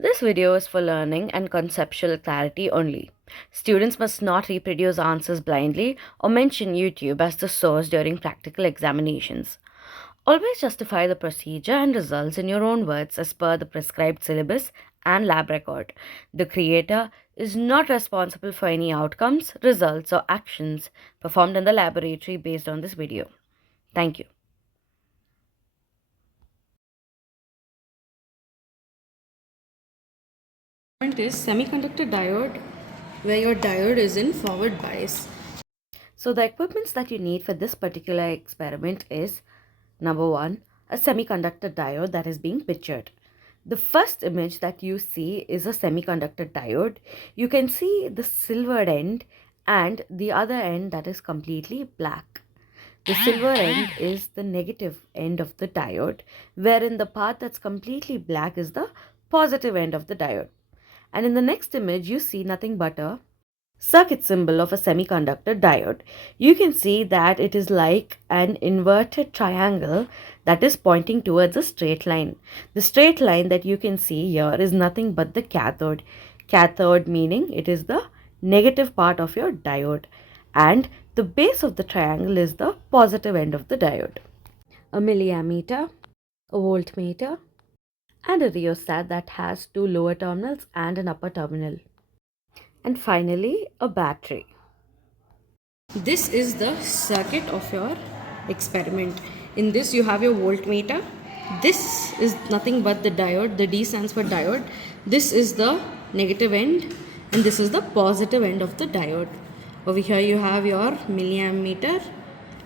This video is for learning and conceptual clarity only. Students must not reproduce answers blindly or mention YouTube as the source during practical examinations. Always justify the procedure and results in your own words as per the prescribed syllabus and lab record. The creator is not responsible for any outcomes, results, or actions performed in the laboratory based on this video. Thank you. Is semiconductor diode, where your diode is in forward bias. So the equipments that you need for this particular experiment is number 1, a semiconductor diode that is being pictured. The first image that you see is a semiconductor diode. You can see the silvered end and the other end that is completely black. The silver end is the negative end of the diode, wherein the part that's completely black is the positive end of the diode. And in the next image, you see nothing but a circuit symbol of a semiconductor diode. You can see that it is like an inverted triangle that is pointing towards a straight line. The straight line that you can see here is nothing but the cathode. Cathode meaning it is the negative part of your diode, and the base of the triangle is the positive end of the diode. A milliammeter, a voltmeter, and a rheostat that has 2 lower terminals and an upper terminal. And finally, a battery. This is the circuit of your experiment. In this you have your voltmeter. This is nothing but the diode. The D stands for diode. This is the negative end and this is the positive end of the diode. Over here you have your milliammeter,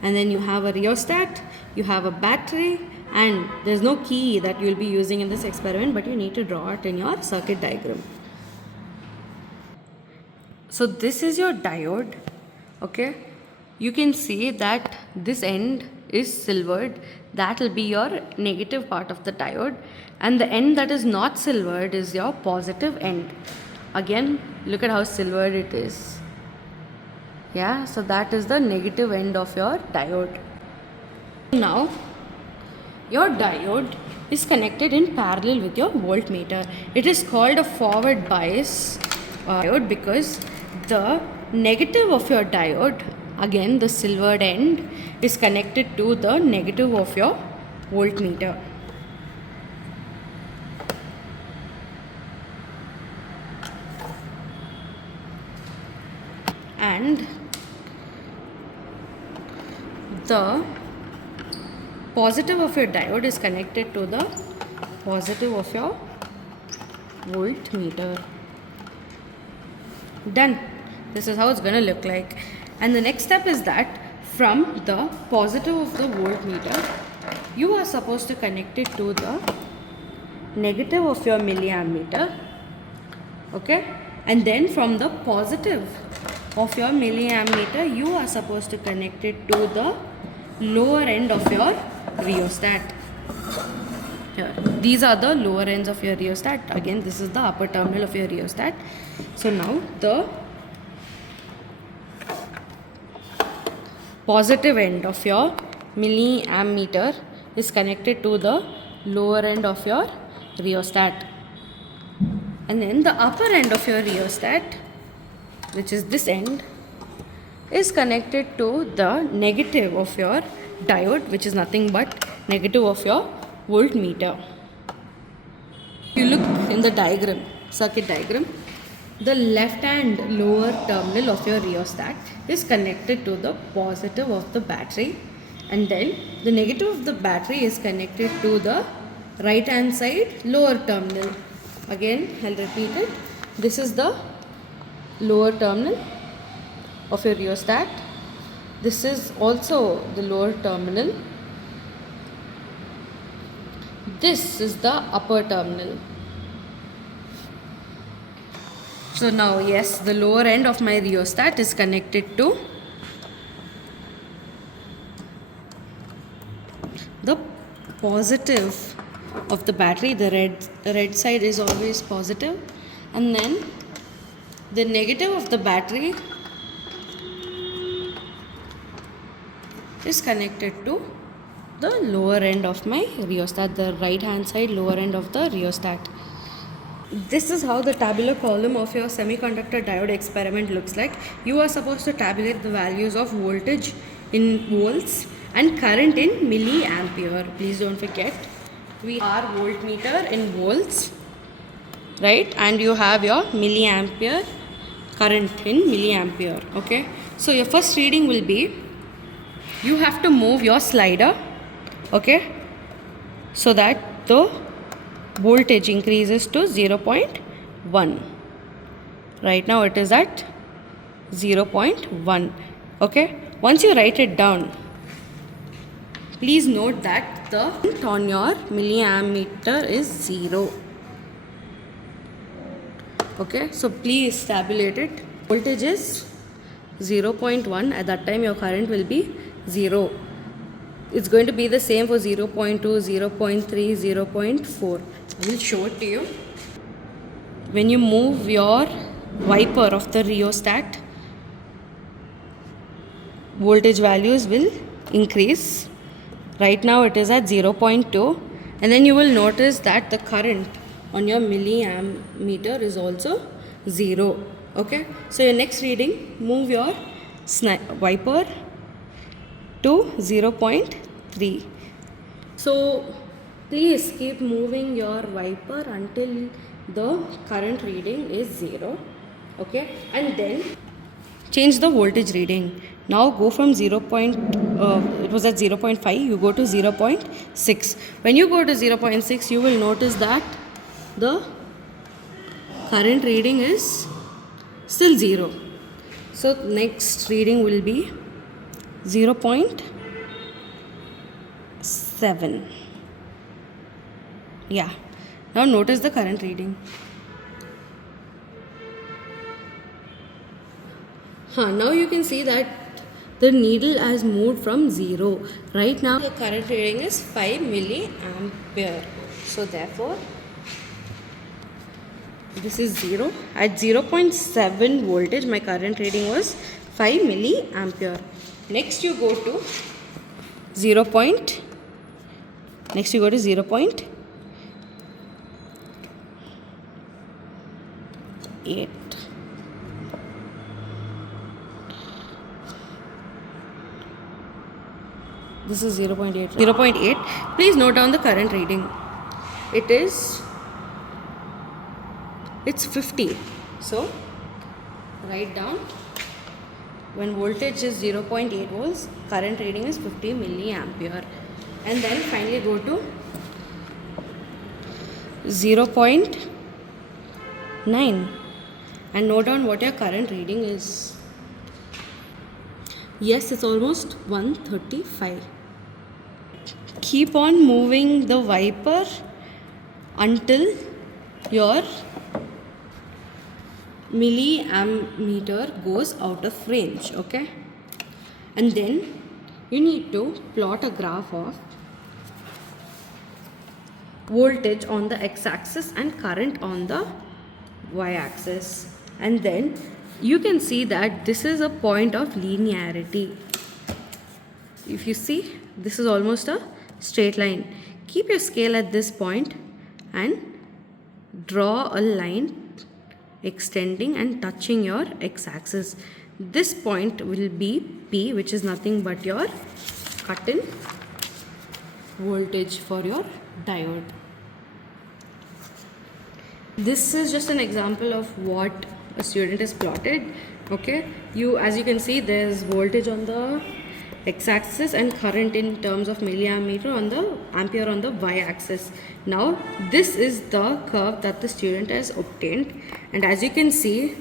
and then you have a rheostat, you have a battery, and there's no key that you'll be using in this experiment, but you need to draw it in your circuit diagram. So this is your diode. Okay, you can see that this end is silvered. That will be your negative part of the diode, and the end that is not silvered is your positive end. Again, look at how silvered it is. Yeah, so that is the negative end of your diode. Now your diode is connected in parallel with your voltmeter. It is called a forward bias diode because the negative of your diode, again the silvered end, is connected to the negative of your voltmeter. And the positive of your diode is connected to the positive of your voltmeter. Done. This is how it's going to look like. And the next step is that from the positive of the voltmeter, you are supposed to connect it to the negative of your milliammeter. Okay, and then from the positive of your milliammeter, you are supposed to connect it to the lower end of your rheostat. Here, these are the lower ends of your rheostat. Again, this is the upper terminal of your rheostat. So now the positive end of your milliammeter is connected to the lower end of your rheostat, and then the upper end of your rheostat, which is this end, is connected to the negative of your diode, which is nothing but negative of your voltmeter. You look in the diagram, circuit diagram, the left hand lower terminal of your rheostat is connected to the positive of the battery, and then the negative of the battery is connected to the right hand side lower terminal. Again, I'll repeat it. This is the lower terminal of your rheostat. This is also the lower terminal. This is the upper terminal. So now, yes, the lower end of my rheostat is connected to the positive of the battery. The red side is always positive, and then the negative of the battery is connected to the lower end of my rheostat, the right hand side lower end of the rheostat. this is how the tabular column of your semiconductor diode experiment looks like. You are supposed to tabulate the values of voltage in volts and current in milliampere. Please don't forget, we are voltmeter in volts, right? And you have your milliampere current in milliampere. Okay, so your first reading will be, you have to move your slider, okay, so that the voltage increases to 0.1. Right now it is at 0.1. Okay, once you write it down, please note that the current on your milliammeter is 0. Okay, so please tabulate it. Voltage is 0.1. At that time your current will be 0. It's going to be the same for 0.2, 0.3, 0.4. I will show it to you. When you move your wiper of the rheostat, voltage values will increase. Right now it is at 0.2, and then you will notice that the current on your milliammeter is also 0. Okay, so your next reading, move your wiper to 0.3. So please keep moving your wiper until the current reading is 0. Okay, and then change the voltage reading. Now go from 0. It was at 0.5, you go to 0.6. When you go to 0.6, you will notice that the current reading is still 0. So next reading will be 0.7. Yeah, now notice the current reading. Now you can see that the needle has moved from 0. Right now the current reading is 5 milliampere. So therefore this is 0. At 0.7 voltage my current reading was 5 milliampere. Next you go to 0. Next you go to 0.8. This is 0.8. 0.8. Please note down the current reading. It's 50. So write down, when voltage is 0.8 volts, current reading is 50 milliampere. And then finally go to 0.9 and note down what your current reading is. Yes, it's almost 135. Keep on moving the wiper until your milliammeter goes out of range. Okay, and then you need to plot a graph of voltage on the x-axis and current on the y-axis, and then you can see that this is a point of linearity. If you see, this is almost a straight line. Keep your scale at this point and draw a line extending and touching your x-axis. This point will be P, which is nothing but your cut-in voltage for your diode. This is just an example of what a student has plotted. Okay, as you can see, there's voltage on the x-axis and current in terms of milliampere on the ampere on the y-axis. Now this is the curve that the student has obtained, and as you can see,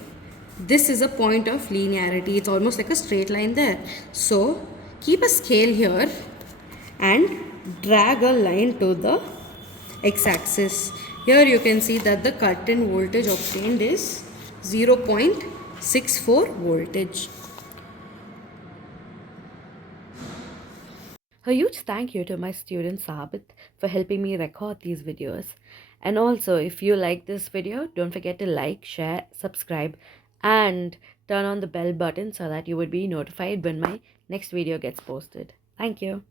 this is a point of linearity. It's almost like a straight line there. So keep a scale here and drag a line to the x-axis. Here you can see that the cut-in voltage obtained is 0.64 voltage. A huge thank you to my student Sabit for helping me record these videos. And also, if you like this video, don't forget to like, share, subscribe, and turn on the bell button so that you would be notified when my next video gets posted. Thank you.